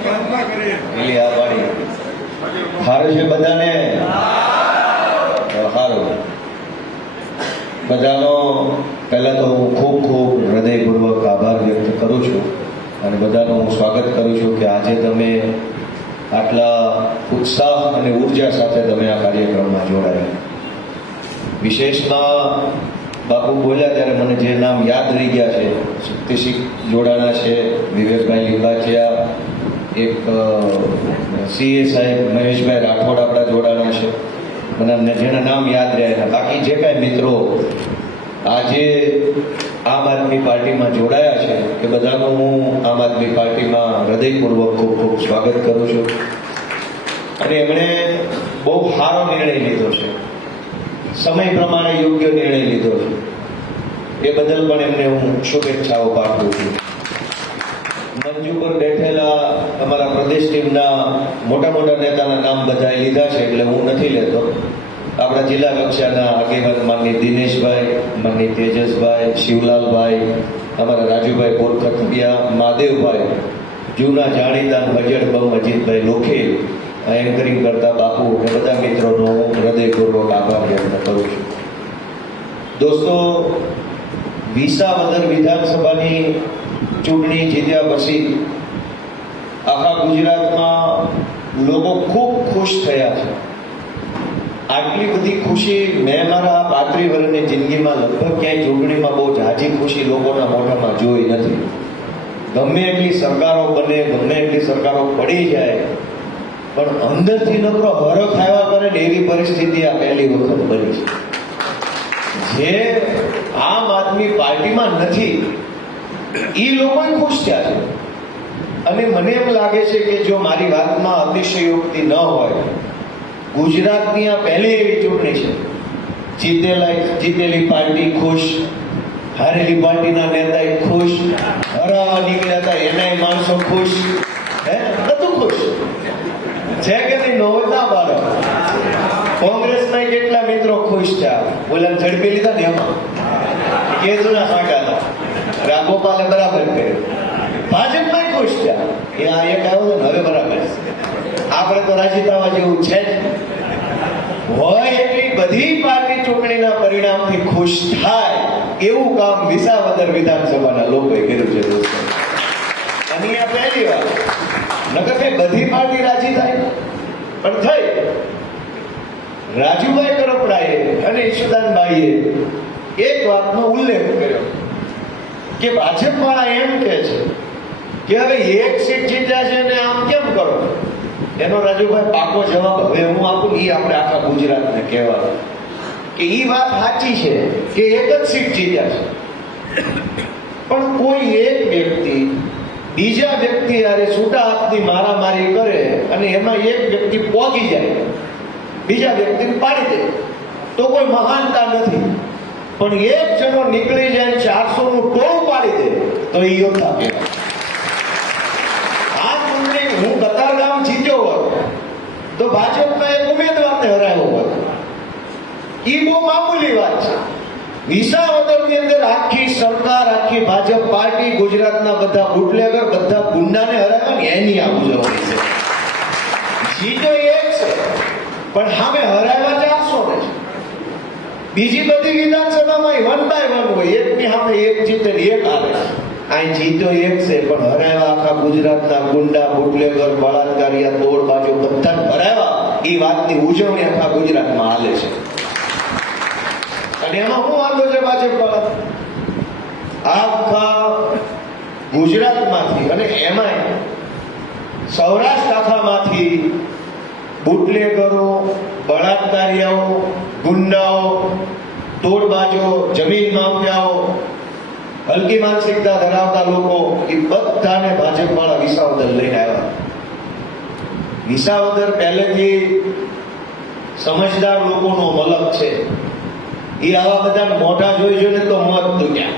પેલી આ પાડી સારું છે બધાને. સારું, બધાનો પહેલા તો હું ખૂબ ખૂબ હૃદયપૂર્વક આભાર વ્યક્ત કરું છું અને બધાનું હું સ્વાગત કરું છું કે આજે તમે આટલા ઉત્સાહ અને ઉર્જા સાથે તમે આ કાર્યક્રમમાં જોડાયા. વિશેષમાં બાપુ બોલ્યા ત્યારે મને જે નામ યાદ રહી ગયા છે, શક્તિસિંહ જોડાણા છે, વિવેકભાઈ લીંબાચિયા, એક સીએ સાહેબ મહેશભાઈ રાઠોડ આપણા જોડાણા છે, મને જેના નામ યાદ રહ્યા. બાકી જે કાંઈ મિત્રો આજે આમ આદમી પાર્ટીમાં જોડાયા છે એ બધાનું હું આમ આદમી પાર્ટીમાં હૃદયપૂર્વક ખૂબ ખૂબ સ્વાગત કરું છું. અને એમણે બહુ સારો નિર્ણય લીધો છે, સમય પ્રમાણે યોગ્ય નિર્ણય લીધો છે, એ બદલ પણ એમને હું શુભેચ્છાઓ પાઠવું છું. મંચ ઉપર બેઠેલા અમારા પ્રદેશ ટીમના મોટા મોટા નેતાના નામ બધાએ લીધા છે એટલે હું નથી લેતો. આપણા જિલ્લા કક્ષાના આગેવાન માનની દિનેશભાઈ, માનની તેજસભાઈ, શિવલાલભાઈ, અમારા રાજુભાઈ બોરખતિયા, મહાદેવભાઈ, જૂના જાણીતા હજડબમ અજીતભાઈ લોખેલ, એન્કરિંગ કરતા બાપુ એ બધા મિત્રોનો હું હૃદયપૂર્વક આભાર વ્યક્ત કરું છું. દોસ્તો, વિસાવદર વિધાનસભાની ચૂંટણી જીત્યા પછી આખા ગુજરાતમાં લોકો ખૂબ ખુશ થયા છે. આટલી બધી ખુશી મેં મારા 35 વર્ષની જિંદગીમાં લગભગ ક્યાંય ચૂંટણીમાં બહુ ઝાઝી ખુશી લોકોના મોઢામાં જોઈ નથી. ગમે એટલી સરકારો બને, ગમે એટલી સરકારો પડી જાય, પણ અંદરથી નકરો હરખ આવ્યા કરે ને એવી પરિસ્થિતિ આ પહેલી વખત બની છે. જે આમ આદમી પાર્ટીમાં નથી એ લોકો ખુશ થયા છે. અને મને એમ લાગે છે કે જો મારી વાતમાં અતિશયોક્તિ ન હોય, ગુજરાતની આ પહેલી એવી ચૂંટણી છે, જીતેલી પાર્ટી ખુશ, હારેલી પાર્ટીના નેતા ખુશ, હરાવા નીકળ્યા હતા એનાય માણસો ખુશ, બધું ખુશ છે કે નહીં? નહોતા બાળક કોંગ્રેસના કેટલા મિત્રો ખુશ થયા, બોલા ઝડપી લીધા ને એમાં કેજુના ફાંકા હતા, રામગોપાલે બરાબર કર્યું. ભાજપમાં ખુશ થયા, એ આ એક આવ્યો ને હવે બરાબર છે. આપણે તો રાજી થવા જેવું છે જ હોય એટલી બધી પાર્ટી ચૂંટણીના પરિણામથી ખુશ થાય એવું કામ વિસાવદર વિધાનસભાના લોકોએ કર્યું છે દોસ્તો. અને આ પહેલી વાર નકર કે બધી પાર્ટી રાજી થાય પણ થઈ. રાજુભાઈ કરપડાએ અને ઈશુદાનભાઈએ એક વાતનો ઉલ્લેખ કર્યો કે ભાજપવાળા એમ કહે છે કે હવે એક સીટ જીત્યા છે ને આમ કેમ કરો? એનો રાજુભાઈ પાકો જવાબ હવે હું આપું, એ આપણે આખા ગુજરાતને કહેવાનું કે એ વાત સાચી છે કે એક જ સીટ જીત્યા છે, પણ કોઈ એક વ્યક્તિ બીજા વ્યક્તિ યારે છૂટા હાથની મારામારી કરે અને એમાં એક વ્યક્તિ પહોંચી જાય, બીજા વ્યક્તિ પાડી દે તો કોઈ મહાનતા નથી. પણ એક જણો નીકળી જાય 400 નું ટોળ પાડી દે તો એ યોદ્ધા કહેવાય. આ ચૂંટણી હું કતારગામ જીત્યો હોત તો ભાજપના એક ઉમેદવારને હરાવ્યો હોત, એ બહુ મામૂલી વાત છે. વિસાવદરની અંદર આખી સરકાર, આખી ભાજપ પાર્ટી ગુજરાતના બધા બુટલેગર, બધા ગુંડાને હરાવ્યા ને એની આ ઉજવણી છે. જીતો એક છે પણ સામે હરાવ્યા 400 ને છે. બીજી બધી વિધાનસભામાં 1 by 1 હોય, એકની સામે એક જીતે ને એક હારે. અહીં જીતો એક છે પણ હરાવ્યા આખા ગુજરાતના ગુંડા, બુટલેગર, બળાત્કારિયા, તોડ બાજુ બધા હરાવ્યા. એ વાતની ઉજવણી આખા ગુજરાતમાં હાલે છે. અને એમાં શું વાંધો છે ભાજપ વાળા? આખા ગુજરાતમાંથી અને એમાંય સૌરાષ્ટ્ર આખામાંથી બુટલેગરો, બળાત્કારીઓ, ગુંડાઓ, તોડબાજો, જમીન માફિયાઓ, હલકી માનસિકતા ધરાવતા લોકો એ બધાને ભાજપ વાળા વિસાવદર લઈને આવ્યા. વિસાવદર પહેલેથી સમજદાર લોકોનો મલક છે. એ આવા બધા મોઢા જોઈને તો મત તૂટ્યા.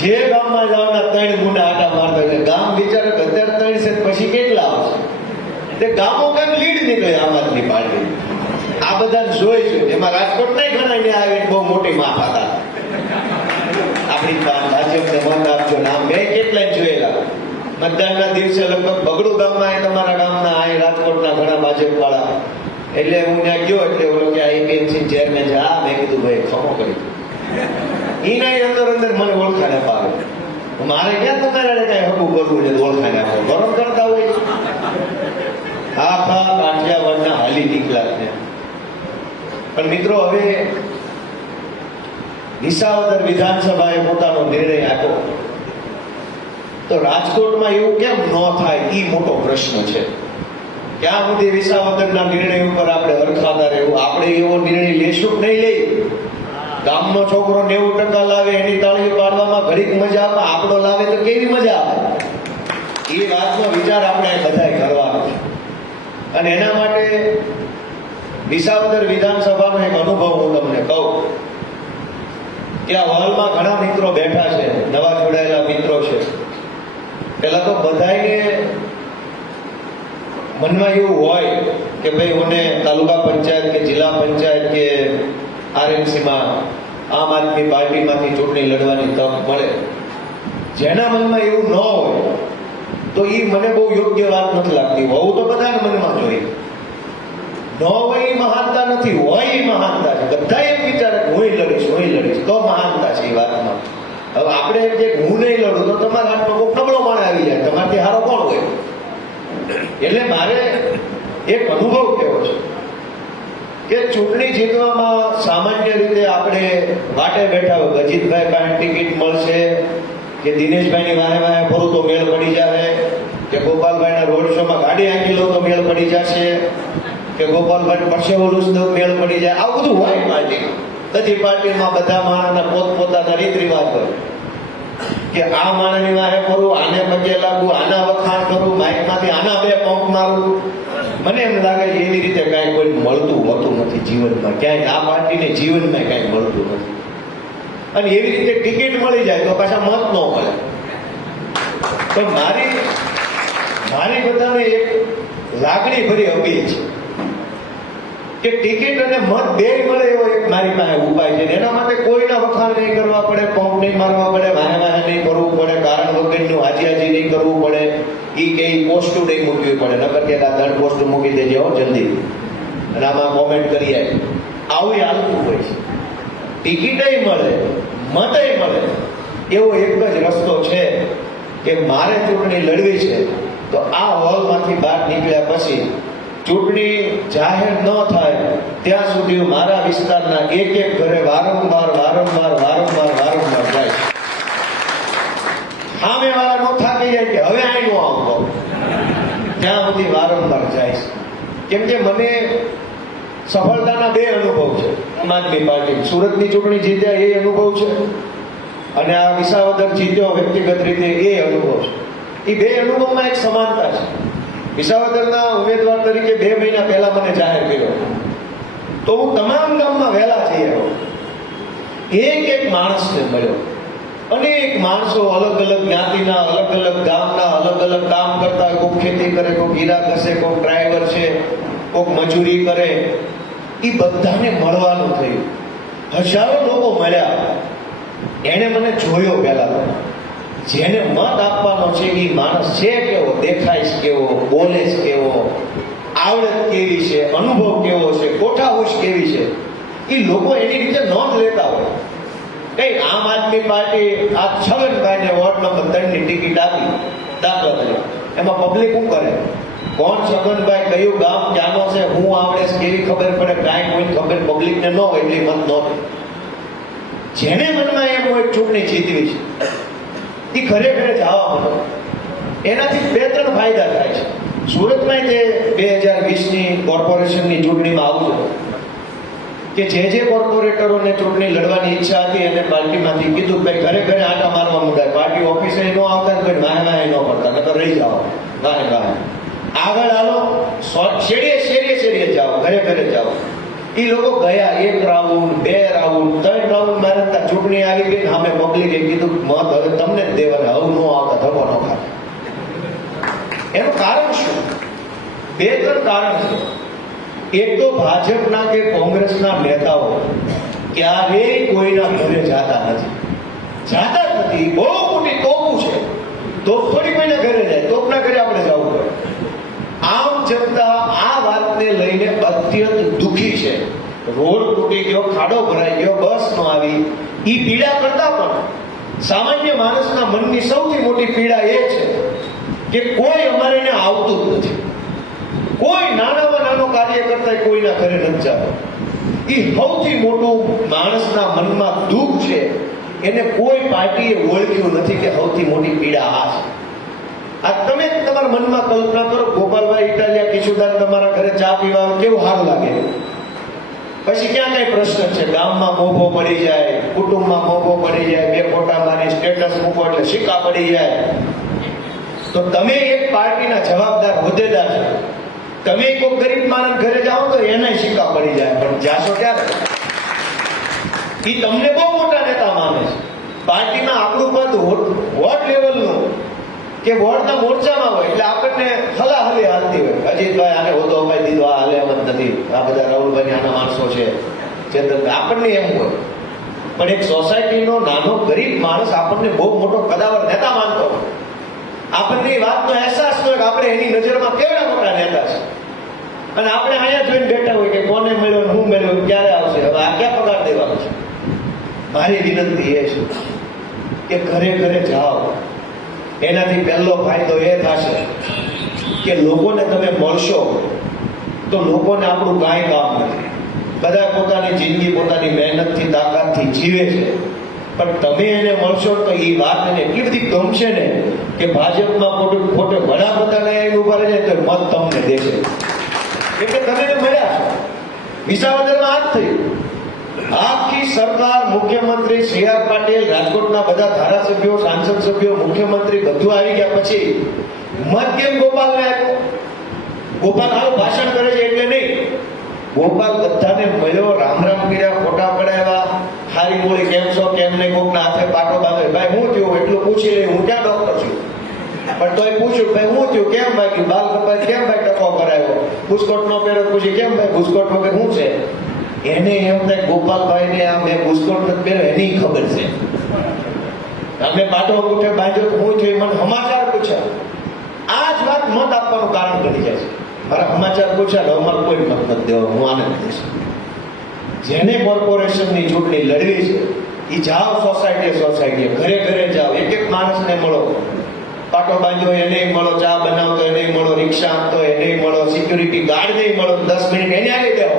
જે ગામમાં જવાના 3 ગુંડા આટા મારતા હોય, ગામ વિચારે કે અત્યારે 3 છે પછી કેટલા આવશે? તે ગામો કેમ લીડ નીકળે આમ આદમી પાર્ટી. આ બધા જોઈ છે. એમાં રાજકોટ નહીં ઘણા આવે બહુ મોટી માફ હતા. આપણી ભાજપને મત આપજો. આમ મેં કેટલાય જોયેલા મતદાનના દિવસે લગભગ બગડું ગામમાં તમારા ગામના આ રાજકોટના ઘણા ભાજપ વાળા, એટલે હું ત્યાં ગયો એટલે ઓલો કે આઈપીએમસી ચેરમેન છે, હા મેં કીધું ભાઈ ખમો કરી એના અંદર અંદર મને ઓળખાણ અપાવે. મારે ક્યાં તમારે કઈ હકું કરવું છે ઓળખાણ આપો, ગરમ કરતા હોય આખા કાઠિયાવાડના હાલી નીકળ્યા છે. પણ મિત્રો હવે વિસાવદર વિધાનસભાએ પોતાનો નિર્ણય આપ્યો તો રાજકોટમાં એવું કેમ ન થાય એ મોટો પ્રશ્ન છે. ક્યાં સુધી વિસાવદરના નિર્ણય ઉપર આપણે હરખાતા રહેવું? આપણે એવો નિર્ણય લેશું કે નહીં લઈ? ગામનો છોકરો 90% લાવે એની તાળીઓ પાડવામાં ઘડીક મજા આવે, આપણો લાવે તો કેવી મજા આવે? એ વાતનો વિચાર આપણે બધાએ કરવાનો છે. અને એના માટે વિસાવદર વિધાનસભાનો એક અનુભવ હું તમને કહું કે આ હોલમાં ઘણા મિત્રો બેઠા છે, નવા જોડાયેલા મિત્રો છે. પેલા તો બધાને મનમાં એવું હોય કે ભાઈ મને તાલુકા પંચાયત કે જિલ્લા પંચાયત કે આરએમસીમાં આમ આદમી પાર્ટીમાંથી ચૂંટણી લડવાની તક મળે. જેના મનમાં એવું ન હોય તો એ મને બહુ યોગ્ય વાત નથી લાગતી. હોવું તો બધાને મનમાં જોઈએ, ન હોય એ મહાનતા નથી, હોય એ મહાનતા છે. બધા એમ વિચારે હું લડીશ તો મહાનતા છે એ વાતમાં. હવે આપણે એમ કે હું નહીં લડું તો તમારા હાથમાં કોઈ નબળો માણસ આવી જાય, તમારાથી હારો કોણ હોય? એટલે મારે એક અનુભવ કેવો છે કે ચૂંટણી જીતવામાં સામાન્ય રીતે આપણે વાટે બેઠા હોય, અજીતભાઈ પાસે ટિકિટ મળશે કે દિનેશભાઈની વાહે વાહે ફરું તો મેળ પડી જાય, કે ગોપાલભાઈના રોડ શોમાં ગાડી આંકી લો તો મેળ પડી જશે, કે ગોપાલભાઈ પરસેવોલું તો મેળ પડી જાય. આવું બધું હોય પાર્ટીમાં. બધી પાર્ટીમાં બધા માણસના પોતપોતાના રીત રિવાજ હોય કે આ માણસની વાહે ફરું, આને પગે લાગવું, આના વખાણ કરું, માઇકમાંથી આના બે પંપ મારું. મને એમ લાગે છે એવી રીતે કાંઈ કોઈ મળતું હોતું નથી જીવનમાં, ક્યાંય આ પાર્ટીને જીવનમાં કાંઈ મળતું નથી. અને એવી રીતે ટિકિટ મળી જાય તો પાછા મત ન મળે. તો મારી બધાને એક લાગણી ભરી અપીલ છે કે ટિકિટ અને મત બે મળે એવો એક મારી પાસે ઉપાય છે. એના માટે કોઈના વખાણ નહીં કરવા પડે, પંપ નહીં મારવા પડે, વાહે વાહે નહીં કરવું પડે, કારણ વગરનું હાજી નહીં કરવું પડે, એ કે પોસ્ટ નહીં મૂકવી પડે. નકર કે આ 3 પોસ્ટ મૂકી દેજે હો જલ્દી, અને આમાં કોમેન્ટ કરી આવી. આવું હાલતું હોય છે. ટિકિટય મળે, મતય મળે એવો એક જ રસ્તો છે કે મારે ચૂંટણી લડવી છે તો આ હોલમાંથી બહાર નીકળ્યા પછી ચૂંટણી જાહેર ન થાય ત્યાં સુધી મારા વિસ્તારના એક ઘરે વારંવાર જાય. સામે વાળા નો થાકી જાય કે હવે અહીં નો આવતો, ત્યાં સુધી વારંવાર જાય. કેમ કે મને સફળતાના 2 અનુભવ છે. આમ આદમી પાર્ટી સુરતની ચૂંટણી જીત્યા એ અનુભવ છે, અને આ વિસાવદર જીત્યો વ્યક્તિગત રીતે એ અનુભવ છે. એ 2 અનુભવમાં એક સમાનતા છે. વિસાવદરના ઉમેદવાર તરીકે 2 મહિના પહેલા મને જાહેર કર્યો તો હું તમામ ગામમાં વહેલા જઈ આવ્યો. એક માણસને મળ્યો. અનેક માણસો અલગ અલગ જ્ઞાતિના, અલગ અલગ ગામના, અલગ અલગ કામ કરતા, કોઈક ખેતી કરે, કોઈક હીરા ઘસે, કોઈક ડ્રાઈવર છે, કોઈક મજૂરી કરે. એ બધાને મળવાનું થયું. હજારો લોકો મળ્યા. એને મને જોયો પહેલા. જેને મત આપવાનો છે એ માણસ છે કેવો, દેખાય કેવો, બોલે કેવો, આવડત કેવી છે, અનુભવ કેવો છે, કોઠાહૂશ કેવી છે, એ લોકો એની રીતે નોંધ લેતા હોય. કઈ આમ આદમી પાર્ટી આ છગનભાઈને વોર્ડ નંબર 3 ની ટિકિટ આપી, દાખલા તરીકે, એમાં પબ્લિક શું કરે? કોણ છગનભાઈ, કયું ગામ, ક્યાંનો છે, હું આવડે કેવી ખબર પડે? કાંઈ કોઈ ખબર પબ્લિકને ન હોય એટલે મત ન. જેને મનમાં એમ હોય ચૂંટણી જીતવી છે એ ઘરે જવા મળે. એનાથી 2-3 ફાયદા થાય છે. સુરતમાં જે 2020ની કોર્પોરેશનની ચૂંટણીમાં આવું કે જે કોર્પોરેટરોને ચૂંટણી લડવાની ઈચ્છા હતી એને પાર્ટીમાંથી કીધું ભાઈ ઘરે આટા મારવા માંડ્યા. પાર્ટી ઓફિસે ન આવતા કોઈ વાહે ન પડતા, નકર રહી જાઓ વાહે આગળ હાલો, શેરીએ જાઓ, ઘરે જાઓ. એ લોકો ગયા 1 રાઉન્ડ, 2 રાઉન્ડ, 3 રાઉન્ડ મારતા ચૂંટણી આવી ગઈ. સામે પબ્લિકે કીધું મત હવે તમને જ દેવાના, હવે ન આવતા ધબો ન ખાય. એનું કારણ શું? 2-3 કારણ છે. એક તો ભાજપના કે કોંગ્રેસના નેતાઓ ક્યારેય કોઈના ઘરે જાતા નથી. બહુ મોટી તોપું છે. તો થોડી કોઈના ઘરે જાય, તોપના ઘરે આપણે જવું પડે. આમ જનતા આ વાતને લઈને અત્યંત દુઃખી છે. રોડ તૂટી ગયો, ખાડો ભરાઈ ગયો, બસ ન આવી, ઈ પીડા કરતા પણ સામાન્ય માણસના મનની સૌથી મોટી પીડા એ છે કે કોઈ અમારે એને આવતું જ નથી. કોઈ નાનામાં નાનો કાર્ય કરતા કોઈના ઘરે નથી જતો. એ સૌથી મોટું માણસના મનમાં દુઃખ છે. એને કોઈ પાર્ટીએ ઓળખ્યું નથી કે સૌથી મોટી પીડા આ છે. આ તમે તમારા મનમાં કલ્પના કરો, ગોપાલભાઈ ઇટાલિયા કિશોરદાન તમારા ઘરે ચા પીવાનું કેવું સારું લાગે. પછી ક્યાં કઈ પ્રશ્ન છે? ગામમાં મોભો પડી જાય, કુટુંબમાં મોભો પડી જાય, બે ફોટા મારી સ્ટેટસ મૂકો એટલે સિક્કા પડી જાય. તો તમે એક પાર્ટીના જવાબદાર હોદ્દેદાર છો. તમે કોઈ ગરીબ માણસ ઘરે જાઓ તો એના સિક્કા પડી જાય, પણ જાશો ક્યારે? એ તમને બહુ મોટા નેતા માને છે. પાર્ટીમાં આપણું પદ વોર્ડ લેવલનું કે વોર્ડના મોરચામાં હોય એટલે આપણને હલાહલી હાલતી હોય. અજીતભાઈ આને હોદ્દો અપાઈ દીધો, આ હાલે એમ જ નથી, આ બધા રાહુલભાઈ આના માણસો છે, ચેતનભાઈ આપણને એમ હોય. પણ એક સોસાયટીનો નાનો ગરીબ માણસ આપણને બહુ મોટો કદાવર નેતા માનતો હોય. આપણને એ વાતનો અહેસાસ હોય કે આપણે એની નજરમાં કેવડા મોટા નેતા છે. અને આપણે અહીંયા જોઈને બેઠા હોય કે કોને મળ્યો, હું મળ્યો, ક્યારે આવશે, હવે આ ક્યાં પગાર દેવાનો છે. મારી વિનંતી એ છે કે ઘરે ઘરે જાઓ. એનાથી પહેલો ફાયદો એ થશે કે લોકોને તમે મળશો તો લોકોને આપણું કાંઈ કામ નથી. બધા પોતાની જિંદગી પોતાની મહેનતથી તાકાતથી જીવે છે, પણ તમે એને મળશો તો એ વાત એને એટલી બધી ગમશે ને કે ભાજપમાં પોતે વડાપ્રધાન આવીને ઉભા રહે તો મત તમને દેશે. એટલે તમે એને મળ્યા છો. વિસાવદરમાં આ જ થયું. આખી સરકાર, મુખ્યમંત્રી સી આર પાટીલ, રાજકોટના બધા ધારાસભ્યો, સાંસદ સભ્યો, મુખ્યમંત્રી બધું આવી ગયા પછી મત કેમ ગોપાલને આપ્યો? ગોપાલ હારું ભાષણ કરે છે એટલે નહીં. ગોપાલ બધાને મળ્યો, રામ રામ કર્યા, ફોટા પડાવ્યા, હારી મોળી કેમ છો, કેમ નહીં, કોકના હાથે પાટો બાંધે, ભાઈ હું થયું એટલું પૂછી લે, હું ક્યાં ડોક્ટર છું. પણ તોય પૂછ્યું, ભાઈ હું થયું, કેમ ભાઈ બાલ કપાય, કેમ ભાઈ ટકો કરાયો, બુસ્કોટ નો પહેરો, પૂછી કેમ ભાઈ બુસ્કોટ વગર શું છે. એને એમ થાય ગોપાલભાઈને આ મેં બુસ્કોટ નથી પહેર્યો એની ખબર છે. અમે પાટો ઉઠે બાંધ્યો તો હું થયું, મને સમાચાર પૂછ્યા. આ જ વાત મત આપવાનું કારણ બની જાય છે. મારા સમાચાર પૂછ્યા તો અમારે કોઈ મત નથી દેવા, હું આનંદ દઈશ. જેને કોર્પોરેશનની ચૂંટણી લડવી છે એ જાઓ સોસાયટીએ, ઘરે ઘરે જાઓ, એક એક માણસને મળો. પાટો બાંધ્યો એને મળો, ચા બનાવતો એને મળો, રિક્ષા આપતો એને મળો, સિક્યુરિટી ગાર્ડને મળો, 10 મિનિટ એને આવી દેવો.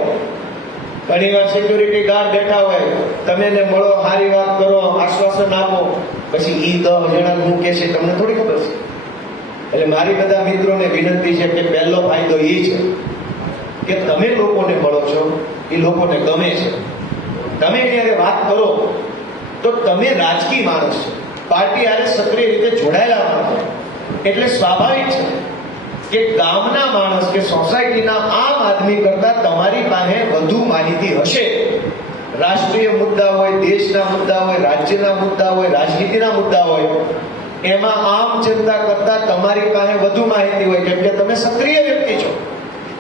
ઘણી વાર સિક્યુરિટી ગાર્ડ બેઠા હોય, તમે એને મળો, સારી વાત કરો, આશ્વાસન આપો, પછી ઈ 10 જણા શું કે છે તમને થોડી ખબર છે. એટલે મારી બધા મિત્રોને વિનંતી છે કે પહેલો ફાયદો એ છે કે તમે લોકોને મળો છો, એ લોકોને ગમે છે, તમે એની હારે વાત કરો તો તમે રાજકીય માણસ છો, પાર્ટી હારે સક્રિય રીતે જોડાયેલા માણસ, એટલે સ્વાભાવિક છે કે ગામના માણસ કે સોસાયટીના આમ આદમી કરતા તમારી પાસે વધુ માહિતી હશે. રાષ્ટ્રીય મુદ્દા હોય, દેશના મુદ્દા હોય, રાજ્યના મુદ્દા હોય, રાજનીતિના મુદ્દા હોય, એમાં આમ જનતા કરતા તમારી પાસે વધુ માહિતી હોય, કેમ કે તમે સક્રિય વ્યક્તિ છો.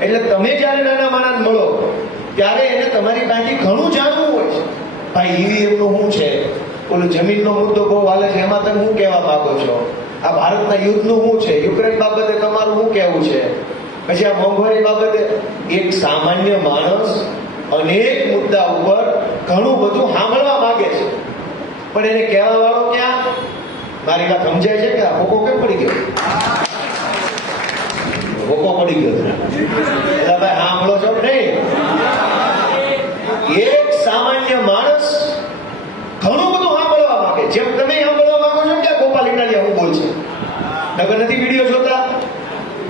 એટલે તમે જ્યારે નાના માણસ મળો ત્યારે એને તમારી પાસેથી ઘણું જાણવું હોય છે. ભાઈ ઈવીએમ નું શું છે, ઓલો જમીનનો મુદ્દો બહુ હાલે છે, એમાં તમે શું કહેવા માંગો છો, આ ભારતના યુદ્ધનું શું છે, યુક્રેન બાબતે તમારું શું કહેવું છે, પછી આ મોંઘવારી બાબતે. એક સામાન્ય માણસ અનેક મુદ્દા ઉપર ઘણું બધું સાંભળવા માંગે છે, પણ એને કહેવા વાળો ક્યાં? મારી વાત સમજાય છે કે આ ભોકો કેમ પડી ગયો? ભોકો પડી ગયો એટલે ભાઈ સાંભળો છો નહીં? એક સામાન્ય માણસ ઘણું બધું સાંભળવા માંગે. જેમ તમે સાંભળવા માંગો છો કે ગોપાલ ઇટાલિયા હું બોલ છે, નગર નથી વિડીયો જોતા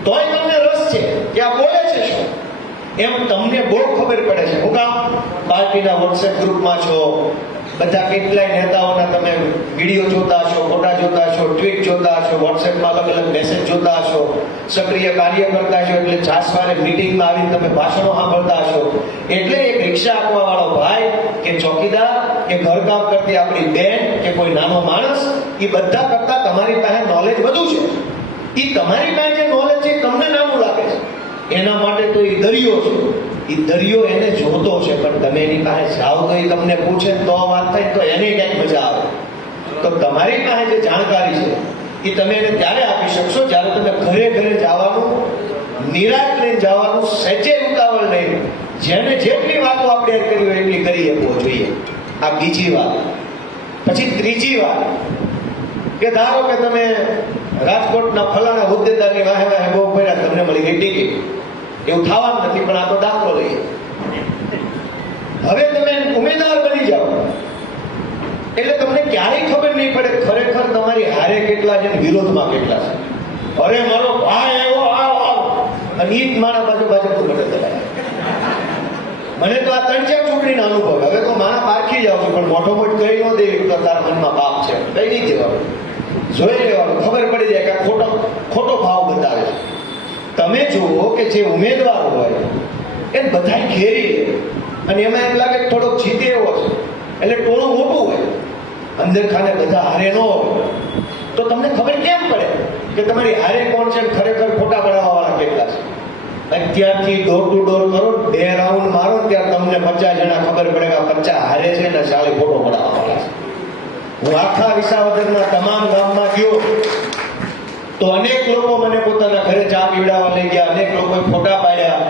તોય તમને રસ છે કે આ બોલે છે શું, એમ તમને બહુ ખબર પડે છે. હું કામ પાર્ટીના વોટ્સએપ ગ્રુપમાં છો, બધા કેટલાય નેતાઓના તમે વિડીયો જોતા હશો, ફોટા જોતા હશો, ટ્વીટ જોતા હશો, વોટ્સએપમાં અલગ અલગ મેસેજ જોતા હશો, સક્રિય કાર્ય કરતા હશો, એટલે છાસવારે મિટિંગમાં આવીને તમે ભાષણો સાંભળતા હશો. એટલે એક રિક્ષા આપવા વાળો ભાઈ કે ચોકીદાર કે ઘરકામ કરતી આપણી બેન કે કોઈ નાનો માણસ, એ બધા કરતા તમારી પાસે નોલેજ વધુ છે. એ તમારી પાસે જે નોલેજ છે તમને નાનું લાગે છે, એના માટે તો એ દરિયો છે. એ દરિયો એને જોતો છે, પણ તમે એની પાસે જાઓ તો એ તમને પૂછે તો વાત થાય તો એને ક્યાંક મજા આવે. તો તમારી પાસે જે જાણકારી છે એ તમે એને ત્યારે આપી શકશો જ્યારે તમે ઘરે ઘરે જવાનું, નિરાશ લઈને જવાનું, સહેજે ઉતાવળ નહીં. જેને જેટલી વાતો આપણે કરી હોય એટલી કરી આપવો જોઈએ. આ બીજી વાત. પછી ત્રીજી વાત કે ધારો કે તમે રાજકોટના ફલાણા હોદ્દેદારની વાહે વાહે બહુ પડ્યા, તમને મળી ગઈ ટિકિટ. એવું થવાનું નથી, પણ આ તો દાખલો લઈએ. હવે તમે ઉમેદવાર બની જાઓ એટલે તમને ક્યારેય ખબર નહીં પડે ખરેખર તમારી હારે કેટલા છે, વિરોધમાં કેટલા છે. અરે મારો ભાઈ એવો અને ઈ જ મારા બાજુ મને તો આ 3-4 ચૂંટણીનો અનુભવ. હવે તો મારા પારખી જાઉં છું, પણ મોટો મોટ કહી ન દે તો તારા મનમાં પાપ છે, કઈ નહીં દેવાનું, જોઈ લેવાનું, ખબર પડી જાય કે ખોટો ભાવ બતાવે છે. તમે જુઓ કે જે ઉમેદવાર હોય એ બધા ઘેરી લે અને એમાં એમ લાગે કે થોડોક જીતે એવો છે એટલે ટોળું મોટું હોય, અંદર ખાને બધા હારે ન હોય, તો તમને ખબર કેમ પડે કે તમારી હારે કોણ છે, ખરેખર ખોટા બનાવવા વાળા કેટલા છે? અત્યારથી ડોર ટુ ડોર કરો, 2 રાઉન્ડ મારો, ત્યારે તમને 50 જણા ખબર પડે કે 50 હારે છે ને 40 ખોટો બનાવવા વાળા છે. હું આખા વિસાવદરના તમામ ગામમાં ગયો તો અનેક લોકો મને પોતાના ઘરે ચા પીવડાવવા લઈ ગયા, અનેક લોકોએ ફોટા પાડ્યા,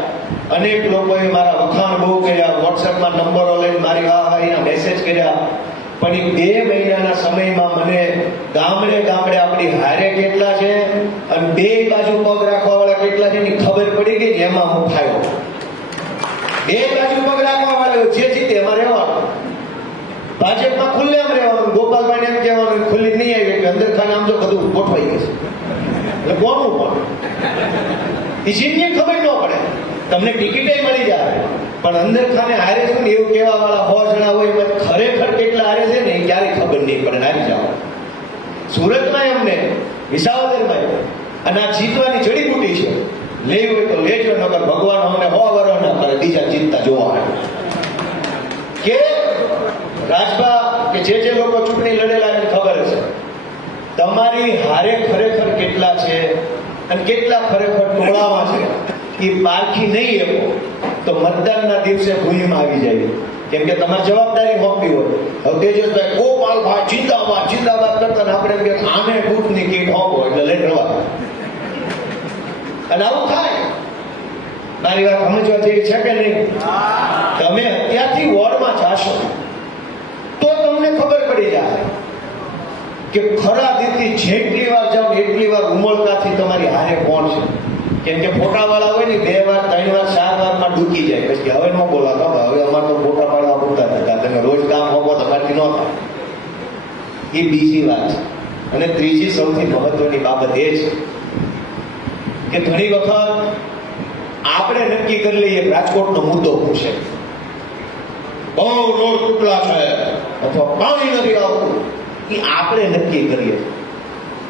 અનેક લોકોએ મારા વખાણ બહુ કર્યા, વોટ્સએપમાં નંબરો લઈને મારી વાહવાહીના મેસેજ કર્યા. પણ એ 2 મહિનાના સમયમાં મને ગામડે ગામડે આપણી હારે કેટલા છે અને 2 બાજુ પગ રાખવા વાળા કેટલા છે એની ખબર પડી ગઈ. એમાં હું ફાયો. 2 બાજુ પગ રાખવા વાળા જે જીતે એમાં રહેવાનું. ભાજપમાં ખુલ્લે આમ રહેવાનું, ગોપાલભાઈ એમ કહેવાનું ખુલ્લી નહીં આવી એટલે અંદર ખાને આમ તો બધું ગોઠવાઈ ગયું એટલે કોનું પણ એ જીતની ખબર ન પડે. તમને ટિકિટે મળી જાય પણ અંદર ખાને હારે છે ને એવું કહેવા વાળા 100 જણા હોય એમાં ખરેખર કેટલા હારે છે ને એ ક્યારેય ખબર નહીં પડે. હારી જાઓ. સુરતમાં એમને, વિસાવદરમાં અને આ જીતવાની જડીબુટી છે, લેવી હોય તો લેજો, નકર ભગવાન અમને 100 વર્ષ ના કરે બીજા જીતતા જોવા કે રાજભા કે જે લોકો ચૂંટણી લડેલા એને ખબર છે તમારી હારે ખરેખર કેટલા છે અને કેટલા ખરેખર ટોળામાં છે. એ પારખી નહીં એવો તો મતદાનના દિવસે ભૂમિમાં આવી જાય, કેમ કે તમારી જવાબદારી સોંપી હોય. હવે તેજસભાઈ ગોપાલભાઈ જિંદાબાદ જિંદાબાદ કરતા આપણે કે આને બૂથની કીટ હોપો એટલે લઈ રવા અને આવું થાય. મારી વાત સમજવા જેવી છે કે નહીં? તમે અત્યારથી વોર્ડમાં જાશો તો તમને ખબર પડી જાય કે ખરા દીથી જેટલી વાર જાઓ એટલી વાર ઉમળકાથી તમારી હારે કોણ છે. કેમ કે ફોટા વાળા હોય ને 2 વાર 3 વાર 4 વારમાં ડૂકી જાય, પછી હવે ન બોલાતો, હવે અમારે તો ફોટા પાડવા પૂરતા હતા, તમે રોજ કામ હોવો તમારથી ન થાય. એ બીજી વાત છે. અને ત્રીજી સૌથી મહત્વની બાબત એ છે કે ઘણી વખત આપણે નક્કી કરી લઈએ રાજકોટનો મુદ્દો શું છે, બહુ રોડ તૂટલા છે અથવા પાણી નથી આવતું, એ આપણે નક્કી કરીએ.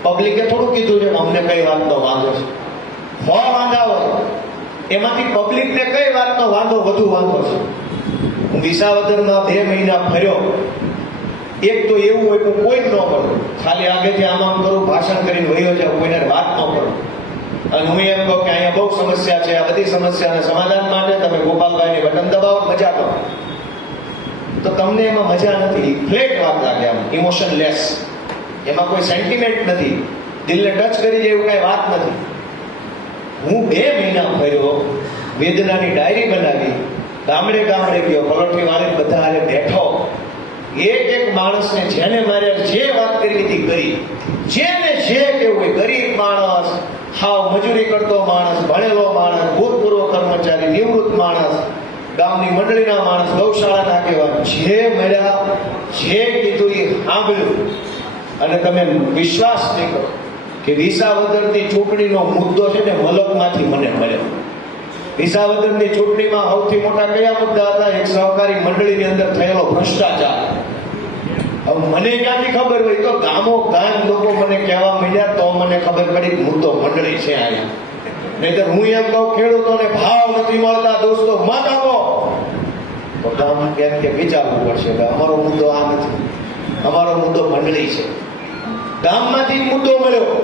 પબ્લિકે થોડું કીધું છે અમને કઈ વાતનો વાંધો છે. 100 વાંધા હોય એમાંથી પબ્લિકને કઈ વાતનો વાંધો વધુ વાંધો છે. હું વિસાવદરમાં 2 મહિના ફર્યો, એક તો એવું હોય કે કોઈ જ ન કરું, ખાલી આગેથી આમ કરું, ભાષણ કરીને વયો જાઉં, કોઈને વાત ન કરું અને હું એમ કહું કે અહીંયા બહુ સમસ્યા છે, આ બધી સમસ્યાના સમાધાન માટે તમે ગોપાલભાઈની બટન દબાવો, મજા કરો. તો તમને એમાં મજા નથી, ફ્લેટ વાત લાગે, આમ ઇમોશનલેસ, એમાં કોઈ સેન્ટિમેન્ટ નથી, દિલને ટચ કરી જાય એવું કઈ વાત નથી. હું 2 મહિના ફર્યો, વેદનાની ડાયરી બનાવી, ગામડે ગામડે ગયો, પલોઠી વાળે બધા હારે બેઠો, એક માણસને જેને મારે જે વાત કરવી હતી કરી, જેને જે કેવું હોય, ગરીબ માણસ, હાવ મજૂરી કરતો માણસ, ભણેલો માણસ, ભૂતપૂર્વ કર્મચારી, નિવૃત્ત માણસ, ગામની મંડળીના માણસ, ગૌશાળાના આગેવાન, જે મળ્યા, જે કીધું એ સાંભળ્યું. અને તમે વિશ્વાસ નહીં કરો કે વિસાવદરની ચૂંટણીનો મુદ્દો છે ને મલકમાંથી મને મળ્યો. વિસાવદરની ચૂંટણીમાં સૌથી મોટા કયા મુદ્દા હતા? એક સહકારી મંડળીની અંદર થયેલો ભ્રષ્ટાચાર. હવે મને ક્યાંથી ખબર હોય? તો ગામો ગામ લોકો મને કહેવા મળ્યા તો મને ખબર પડી મુદ્દો મંડળી છે અહીંયા. નહીતર હું એમ કહું ખેડૂતોને ભાવ નથી મળતા દોસ્તો મત આપો, તો ગામ કે વિચારવું પડશે કે અમારો મુદ્દો આ નથી, અમારો મુદ્દો મંડળી છે. ગામમાંથી મુદ્દો મળ્યો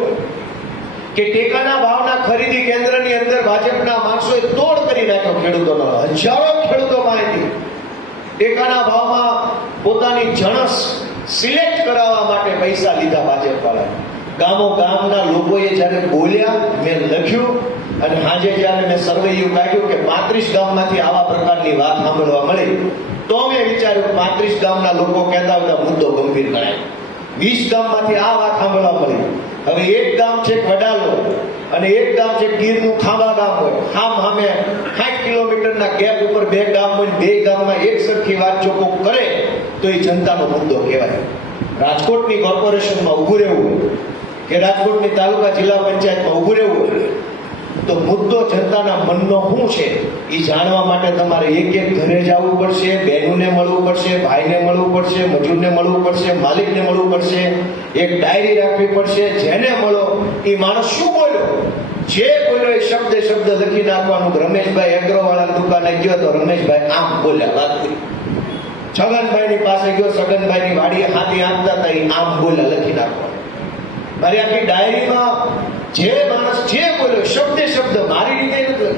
કે ટેકાના ભાવના ખરીદી કેન્દ્રની અંદર ભાજપના માણસોએ તોડ કરી નાખ્યો ખેડૂતોનો. હજારો ખેડૂતો પાસેથી ટેકાના ભાવમાં પોતાની જણસ સિલેક્ટ કરાવવા માટે પૈસા લીધા ભાજપ વાળા. ગામના લોકોએ જ્યારે બોલ્યા, મેં લખ્યું અને આજે જ્યારે મેં સર્વેયું કાઢ્યું કે 35 ગામમાંથી આવા પ્રકારની વાત સાંભળવા મળી, તો મેં વિચાર્યું 35 ગામના લોકો કહેતા હતા મુદ્દો ગંભીર ગણાય. 20 ગામમાંથી આ વાત સાંભળવા મળી. હવે એક ગામ છે વડાલો અને એક ગામ છે ગીરનું ખાંભા ગામ હોય, સામે 60 કિલોમીટરના ગેપ ઉપર બે ગામ હોય, બે ગામમાં એક સરખી વાત જો કોક કરે તો એ જનતાનો મુદ્દો કહેવાય. રાજકોટની કોર્પોરેશનમાં ઊભું રહેવું કે રાજકોટની તાલુકા જિલ્લા પંચાયતમાં ઊભું રહેવું તો મુદ્દો જનતાના મનનો શું છે એ જાણવા માટે તમારે એક ઘરે જવું પડશે, બહેનોને મળવું પડશે, ભાઈને મળવું પડશે, મજૂરને મળવું પડશે, માલિકને મળવું પડશે, એક ડાયરી રાખવી પડશે. જેને મળો એ માણસ શું બોલ્યો, જે બોલ્યો એ શબ્દ લખી નાખવાનું. રમેશભાઈ એગ્રોવાળાની દુકાને ગયો તો રમેશભાઈ આમ બોલ્યા વાત કરી. છગનભાઈની પાસે ગયો, છગનભાઈની વાડીએ હાથી આંકતા હતા એ આમ બોલ્યા લખી નાખવાનું. મારી આખી ડાયરીમાં જે માણસ જે બોલ્યો શબ્દ મારી રીતે નથી.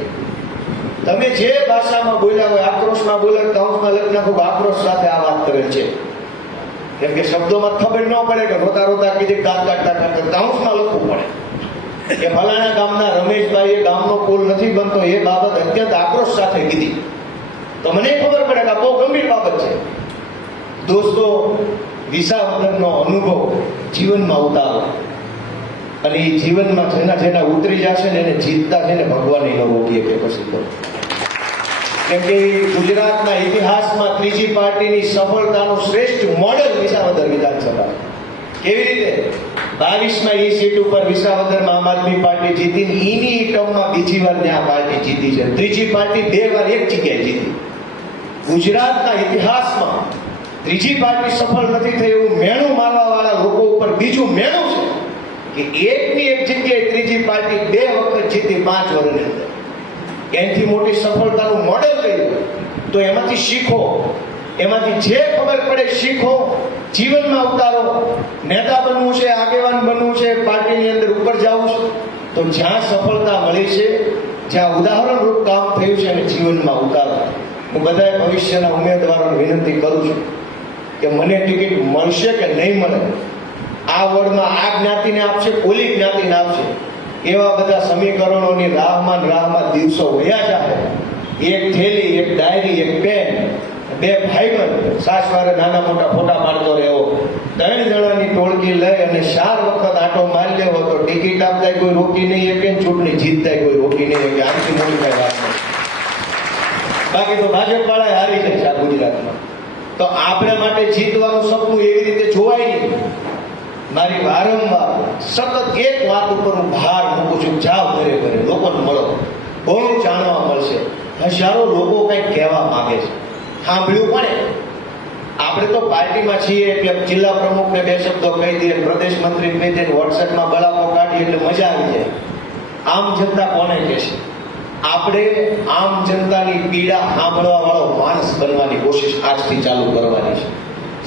તમે જે ભાષામાં બોલ્યા હોય, આક્રોશમાં બોલ્યા, કાઉન્સમાં લખી નાખો આક્રોશ સાથે આ વાત કરે છે, કેમ કે શબ્દોમાં ખબર ન પડે કે રોતા કીધી દાંત કાઢતા કાઉન્સમાં લખવું પડે કે ફલાણા ગામના રમેશભાઈ એ ગામનો પુલ નથી બનતો એ બાબત અત્યંત આક્રોશ સાથે કીધી, તો મને ખબર પડે કે આ બહુ ગંભીર બાબત છે. દોસ્તો, વિસાવદરનો અનુભવ જીવનમાં ઉતારો અને એ જીવનમાં જેના ઉતરી જશે ને એને જીતતા છે ને ભગવાન ન રોકીએ કે પછી તો. કેમ કે ગુજરાતના ઇતિહાસમાં ત્રીજી પાર્ટીની સફળતાનું શ્રેષ્ઠ મોડેલ વિસાવદર વિધાનસભા. કેવી રીતે 22માં એ સીટ ઉપર વિસાવદરમાં આમ આદમી પાર્ટી જીતી, એની ટર્મમાં બીજી વાર ત્યાં પાર્ટી જીતી છે. ત્રીજી પાર્ટી 2 વાર એક જગ્યાએ જીતી. ગુજરાતના ઇતિહાસમાં ત્રીજી પાર્ટી સફળ નથી થઈ એવું મેણું મારવા વાળા લોકો ઉપર બીજું મેણું છે કે એકની એક જગ્યાએ ત્રીજી પાર્ટી 2 વખત જીતી 5 વર્ષની અંદર. એનાથી મોટી સફળતાનું મોડેલ કર્યું તો એમાંથી શીખો, એમાંથી જે ખબર પડે શીખો, જીવનમાં ઉતારો. નેતા બનવું છે, આગેવાન બનવું છે, પાર્ટીની અંદર ઉપર જવું છે તો જ્યાં સફળતા મળી છે, જ્યાં ઉદાહરણરૂપ કામ થયું છે એને જીવનમાં ઉતારો. હું બધા ભવિષ્યના ઉમેદવારોને વિનંતી કરું છું કે મને ટિકિટ મળશે કે નહીં મળે, આ વોર્ડમાં આ જ્ઞાતિને આપશે, ઓલી જ્ઞાતિને આપશે, એવા બધા સમીકરણોની રાહમાં દિવસો વયા જાય. એક થેલી, એક ડાયરી, એક પેન, 2 ભાઈબંધ સાસવારે નાના મોટા ફોટા પાડતો રહેવો, 3 જણાની ટોળકી લઈ અને 4 વખત આટો મારી લેવો તો ટિકિટ આપતા કોઈ રોકી નહીં શકે, ચૂંટણી જીતતા કોઈ રોકી નહીં શકે. આટલી મોટી કઈ વાત નહીં. બાકી તો ભાજપ વાળા હારી જાય છે આ ગુજરાતમાં. તો આપણે માટે જીતવાનું સપનું એવી રીતે જોવાય નહીં. મારી વારંવાર સતત એક વાત ઉપર હું ભાર મૂકું છું, જાઓ ઘરે લોકોને મળો, બહુ જાણવા મળશે. હજારો લોકો કંઈક કહેવા માંગે છે, સાંભળ્યું પડે. આપણે તો પાર્ટીમાં છીએ એટલે જિલ્લા પ્રમુખને 2 શબ્દો કહી દઈએ, પ્રદેશ મંત્રીને કહી દઈએ, વોટ્સએપમાં બળાપો કાઢીએ એટલે મજા આવી જાય. આમ જનતા કોને કહેશે? આપણે આમ જનતાની પીડા સાંભળવા વાળો માણસ બનવાની કોશિશ આજથી ચાલુ કરવાની છે.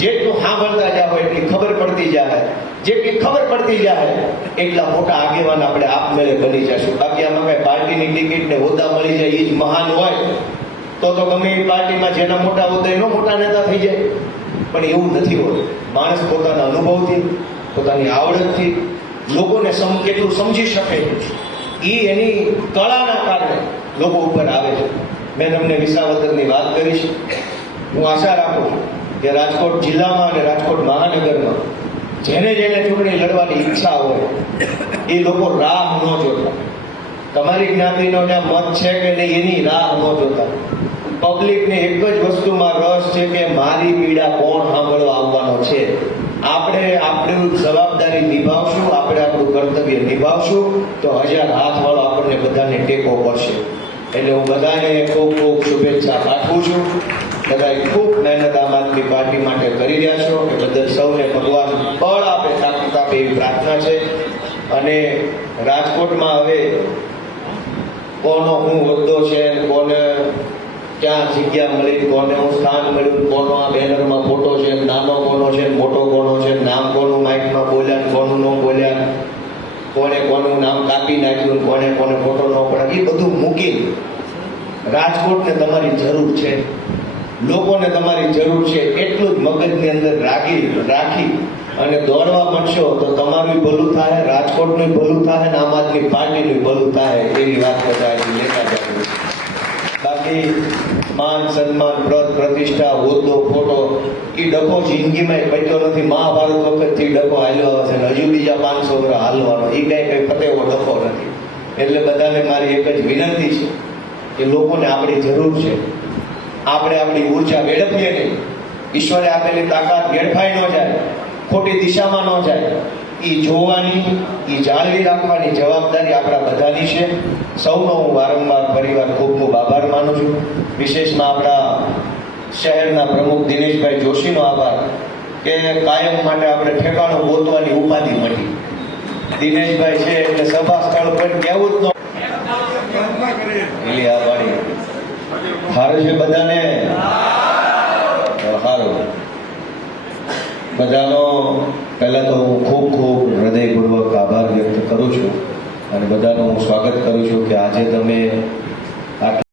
જેટલું સાંભળતા જાવ એટલી ખબર પડતી જાય, જેટલી ખબર પડતી જાય એટલા મોટા આગેવાન આપણે આપમેળે બની જશું. બાકી આમાં કઈ પાર્ટીની ટિકિટ ને હોદ્દા મળી જાય એ જ મહાન હોય તો ગમે એ પાર્ટીમાં જેના મોટા હોદ્દા એનો મોટા નેતા થઈ જાય. પણ એવું નથી હોતું. માણસ પોતાના અનુભવથી, પોતાની આવડતથી લોકોને કેટલું સમજી શકે એ એની કળાના કારણે લોકો ઉપર આવે છે. મેં તમને વિસાવદરની વાત કરી છે. હું આશા રાખું છું કે રાજકોટ જિલ્લામાં અને રાજકોટ મહાનગરમાં જેને ચૂંટણી લડવાની ઈચ્છા હોય એ લોકો રાહ ન જોતા. તમારી જ્ઞાતિનો જ્યાં મત છે કે નહીં એની રાહ ન જોતા. પબ્લિકને એક જ વસ્તુમાં રસ છે કે મારી પીડા કોણ સાંભળવા આવવાનો છે. આપણે આપણી જવાબદારી નિભાવશું, આપણે આપણું કર્તવ્ય નિભાવશું તો 1000 હાથ વાળો આપણને બધાને ટેકો પડશે. એટલે હું બધાને ખૂબ ખૂબ શુભેચ્છા પાઠવું છું. બધાએ ખૂબ મહેનત આમ આદમી પાર્ટી માટે કરી રહ્યા છો એ બદલ સૌને ભગવાન બળ આપે, તાકાત આપે એવી પ્રાર્થના છે. અને રાજકોટમાં હવે કોનો શું હોદ્દો છે, કોને ક્યાં જગ્યા મળી, કોને હું સ્થાન મળ્યું, કોનો આ બેનરમાં ફોટો છે, નાનો કોનો છે, મોટો કોનો છે, નામ કોનું માઇકમાં બોલ્યા, કોનું ન બોલ્યા, કોને કોનું નામ કાપી નાખ્યું, કોને ફોટો ન પડે, એ બધું મૂકી રાજકોટને તમારી જરૂર છે, લોકોને તમારી જરૂર છે. એટલું જ મગજની અંદર રાખી અને દોડવા માંડશો તો તમારું ભલું થાય, રાજકોટનું ભલું થાય ને આમ આદમી પાર્ટીનું ભલું થાય એવી વાત બધા અહીં લેતા જાય. બાકી માન સન્માન પદ પ્રતિષ્ઠા હોદ્દો ફોટો એ ડખો જિંદગીમાં પત્યો નથી. મહાભારત વખતથી ડખો હાલ્યો આવે છે ને હજુ બીજા 500 વર્ષ હાલવાનો, એ કઈ પતેવો ડખો નથી. એટલે બધાને મારી એક જ વિનંતી છે કે લોકોને આપણી જરૂર છે. આપણે આપણી ઉર્જા વેડફીએ નહીં. ઈશ્વરે આપેલી તાકાત વેડફાઈ ન જાય, ખોટી દિશામાં ન જાય. એ જોવાની, એ જાળવી રાખવાની જવાબદારી આપણા બધાની છે. સૌનો હું વારંવાર પરિવાર ખૂબ ખૂબ આભાર માનું છું. વિશેષમાં આપણા શહેરના પ્રમુખ દિનેશભાઈ જોશીનો આભાર કે કાયમ માટે આપણે ઠેકાણું ગોતવાની ઉપાધિ મળી. દિનેશભાઈ છે એટલે સભા સ્થળ પર કહેવું જ ન આભારી સારું છે બધાને. સારું, બધાનો પહેલા તો હું ખૂબ ખૂબ હૃદયપૂર્વક આભાર વ્યક્ત કરું છું અને બધાનું હું સ્વાગત કરું છું કે આજે તમે